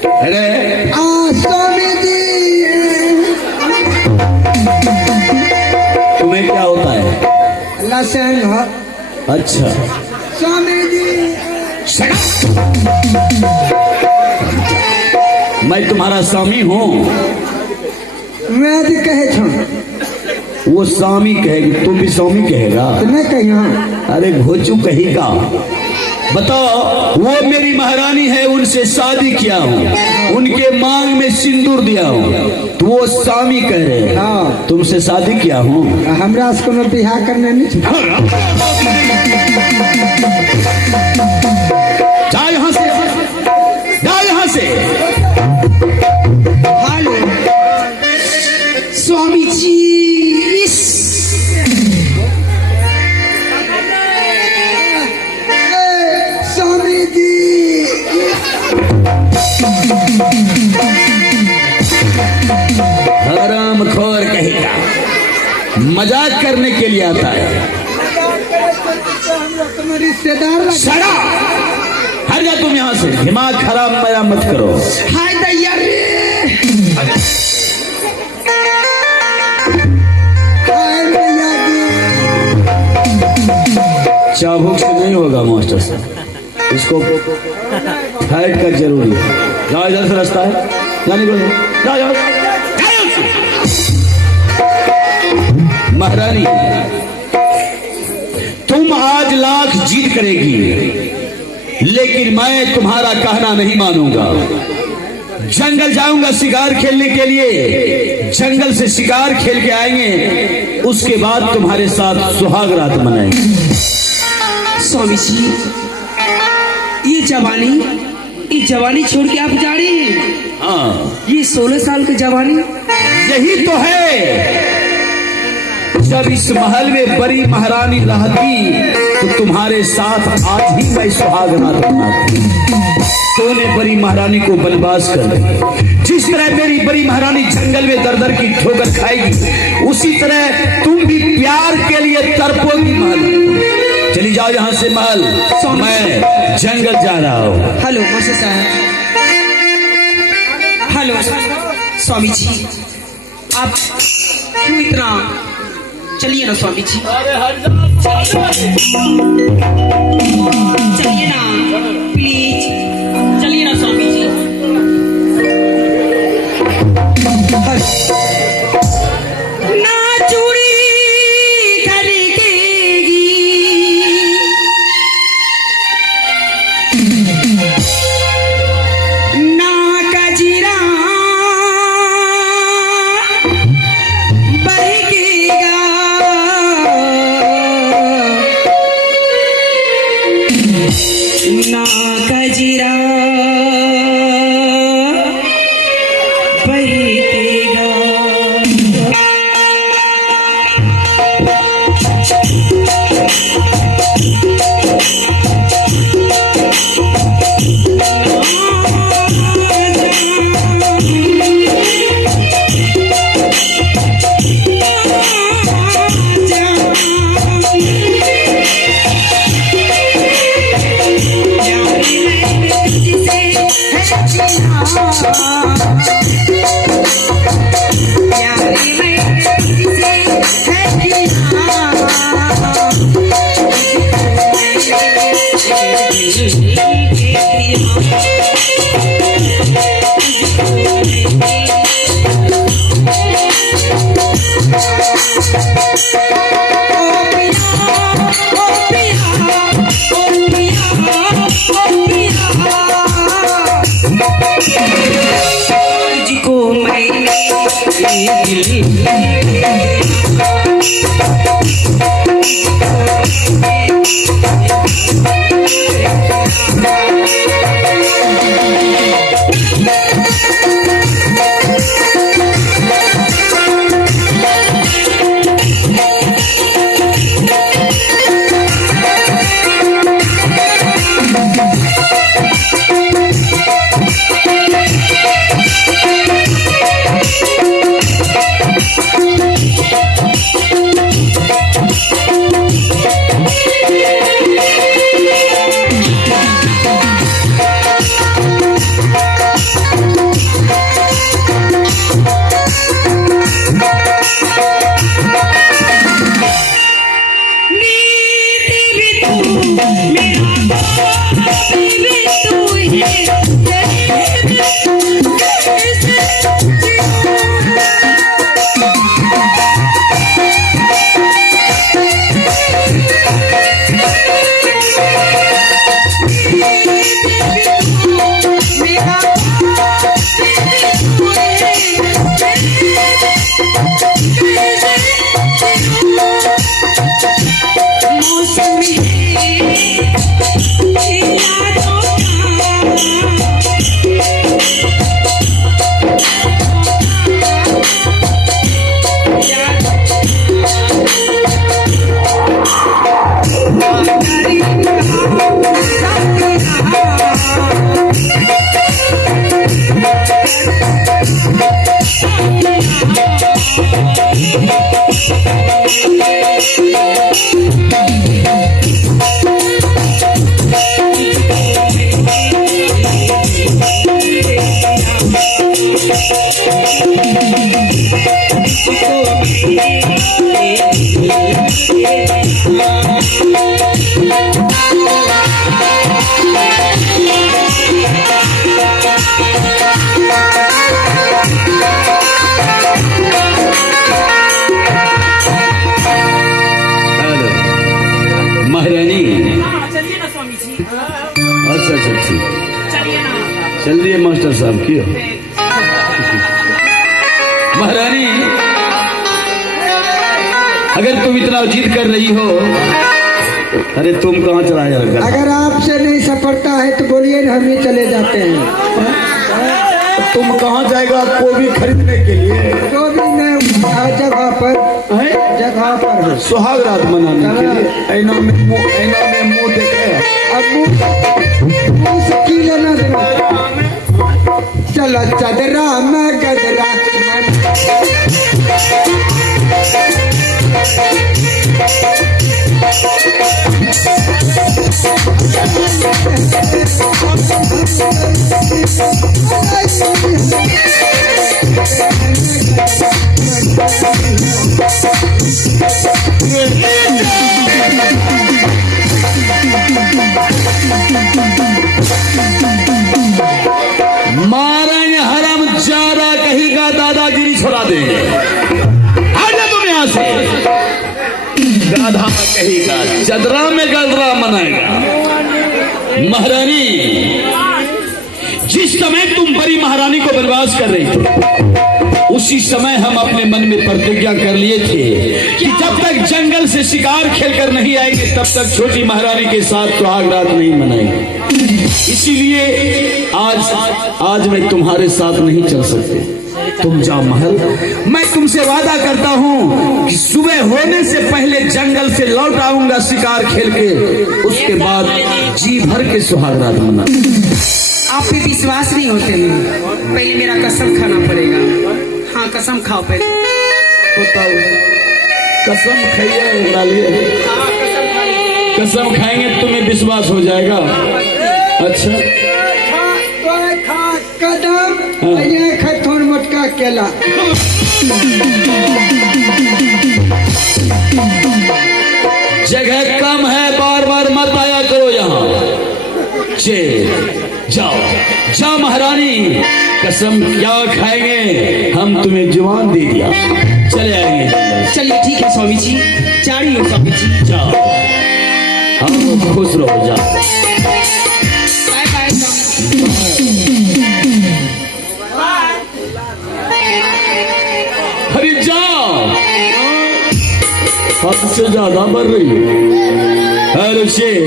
अरे स्वामी जी। तुम्हें क्या होता है? लसन हो। अच्छा स्वामी जी। मैं तुम्हारा स्वामी हूँ। मैं भी कहे छो वो स्वामी कहेगी, तुम भी स्वामी कहेगा। मैं कही अरे घोचू कहेगा। बताओ, वो मेरी महारानी है, उनसे शादी किया हूँ, उनके मांग में सिंदूर दिया हूँ, तो वो स्वामी कह रहे हैं। हाँ। तुमसे शादी किया हूँ। हमरा से कोनो बिहार करने नहीं। जा यहाँ से, जा यहाँ से। हेलो स्वामी जी। स्वामी जी। हरामखोर कहेगा, मजाक करने के लिए आता है। रिश्तेदार सड़ा हट जा तुम यहाँ से। दिमाग खराब मेरा मत करो। हाय दैया रे। हाय दैया रे। चाबुक से नहीं होगा मास्टर साहब, इसको फाइट कर जरूरी है। जाओ, इधर से रास्ता है, जाने को जाओ जाओ। महारानी, तुम आज लाख जीत करेगी, लेकिन मैं तुम्हारा कहना नहीं मानूंगा। जंगल जाऊंगा शिकार खेलने के लिए, जंगल से शिकार खेल के आएंगे, उसके बाद तुम्हारे साथ सुहाग रात मनाएंगे। स्वामी जी, ये जवानी छोड़ के आप जा रहे हैं? हाँ, ये 16 साल की जवानी। यही तो है। जब इस महल में बड़ी महारानी रहती तो तुम्हारे साथ आज ही मैं सुहाग रात मनाती। तूने बड़ी महारानी को बनवास कर दिया। जिस तरह मेरी बड़ी महारानी जंगल में दर दर की ठोकर खाएगी, उसी तरह तुम भी प्यार के लिए तड़पोगी। महल चली जाओ यहाँ से। महल, मैं जंगल जा रहा हूँ। हेलो मास्टर साहब। हेलो स्वामी जी, आप क्यों इतना? चलिए ना स्वामी जी, चलिए ना प्लीज, चलिए ना स्वामी जी। ना चूड़ी खरीदेगी, ना कजीरा बहकेगा, ना कजीरा बहकेगा। महारानी, चलिए ना स्वामी जी, अच्छा अच्छा ठीक, चलिए ना। चल रही है मास्टर साहब की। महारानी, अगर तुम इतना जिद कर रही हो, अरे तुम कहाँ चला जाएगा? अगर आपसे नहीं सफरता है तो बोलिए ना, हम ही चले जाते हैं। तुम कहाँ जाएगा कोबी खरीदने के लिए? तो भी मैं जगह पर हूँ। सुहाग रात मनाने के लिए ऐना में मुंह देखे। अब मुँह से की लेना देना। चलो चदरा में गदरा मारेंगे हरम जारा कहीं का दादागिरी छोड़ा देंगे। आजा तुम यहाँ से, गाधा कहीं का चदरा में गदरा मनाएगा। महारानी, जिस समय तुम बड़ी महारानी को बनवास कर रही थी, उसी समय हम अपने मन में प्रतिज्ञा कर लिए थे कि जब तक जंगल से शिकार खेलकर नहीं आएंगे तब तक छोटी महारानी के साथ सुहाग रात नहीं मनाएंगे। इसीलिए आज मैं तुम्हारे साथ नहीं चल सकते। तुम जाओ महल, मैं तुमसे वादा करता हूँ कि सुबह होने से पहले जंगल से लौट आऊंगा शिकार खेल के, उसके बाद जी भर के सुहाग रात मना। आप पे विश्वास नहीं होते हैं, पहले मेरा कसम खाना पड़ेगा। हाँ, कसम खाओ पहले। बताओ, कसम खाइए डालिए। कसम खाएंगे तुम्हें विश्वास हो जाएगा। अच्छा, कदम ये खथोन मोटका केला। जगह कम है, बार बार मत आया करो यहाँ। जाओ महारानी, कसम क्या खाएंगे, हम तुम्हें जुबान दे दिया, चले आएंगे। चलिए ठीक है स्वामी जी, जा रही हो स्वामी जी। जाओ, हम खुश रहो, जाओ। बाय बाय स्वामी। अरे जाओ, सबसे ज्यादा बढ़ रही है। अरे शेख,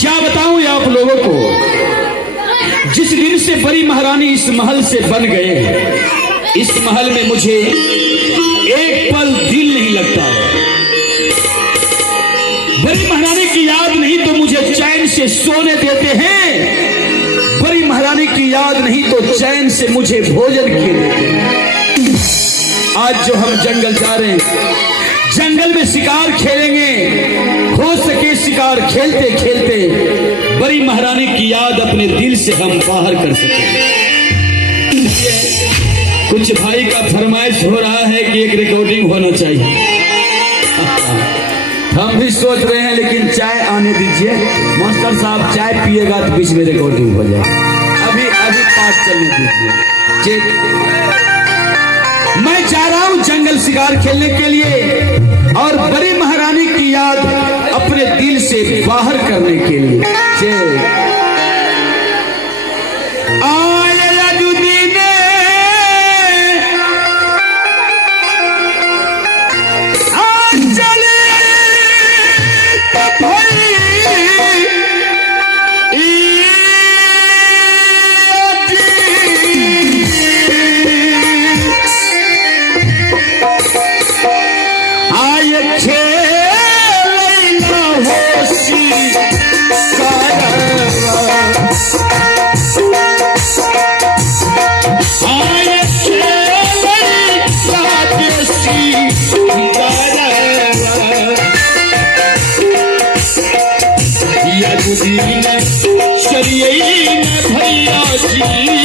क्या बताऊं आप लोगों को, जिस दिन से बड़ी महारानी इस महल से बन गए हैं, इस महल में मुझे एक पल दिल नहीं लगता है। बड़ी महारानी की याद नहीं तो मुझे चैन से सोने देते हैं, बड़ी महारानी की याद नहीं तो चैन से मुझे भोजन किए देते हैं। आज जो हम जंगल जा रहे हैं, जंगल में शिकार खेलेंगे, हो सके शिकार खेलते खेलते बड़ी महारानी की याद अपने दिल से हम बाहर कर सकें। कुछ भाई का फरमाइश हो रहा है कि एक रिकॉर्डिंग होना चाहिए। हम भी सोच रहे हैं, लेकिन चाय आने दीजिए मास्टर साहब, चाय पिएगा तो बीच में रिकॉर्डिंग हो जाए। अभी पाठ चलने दीजिए। मैं जा रहा हूं जंगल शिकार खेलने के लिए और बड़ी महारानी की याद अपने दिल से बाहर करने के लिए। शरीय आए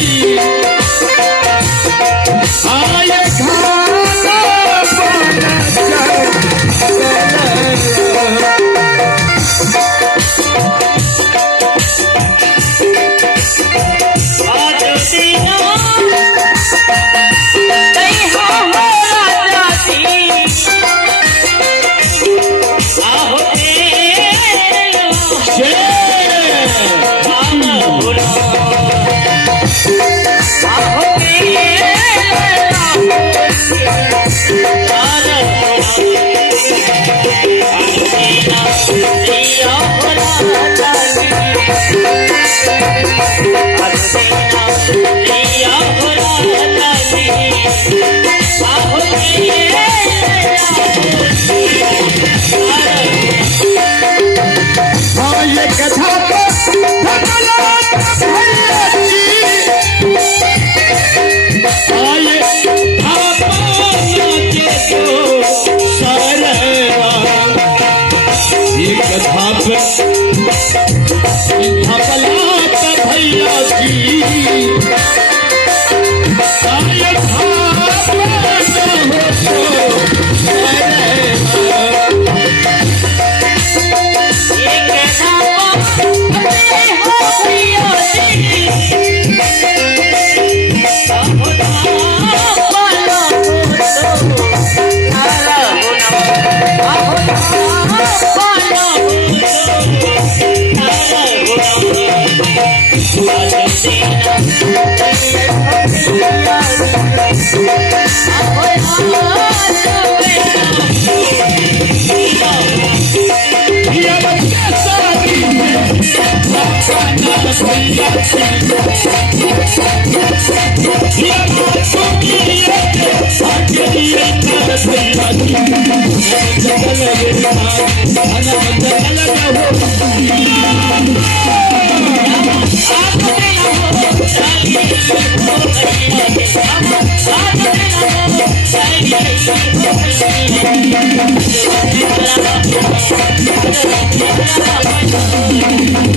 घाटा बन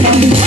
Thank you.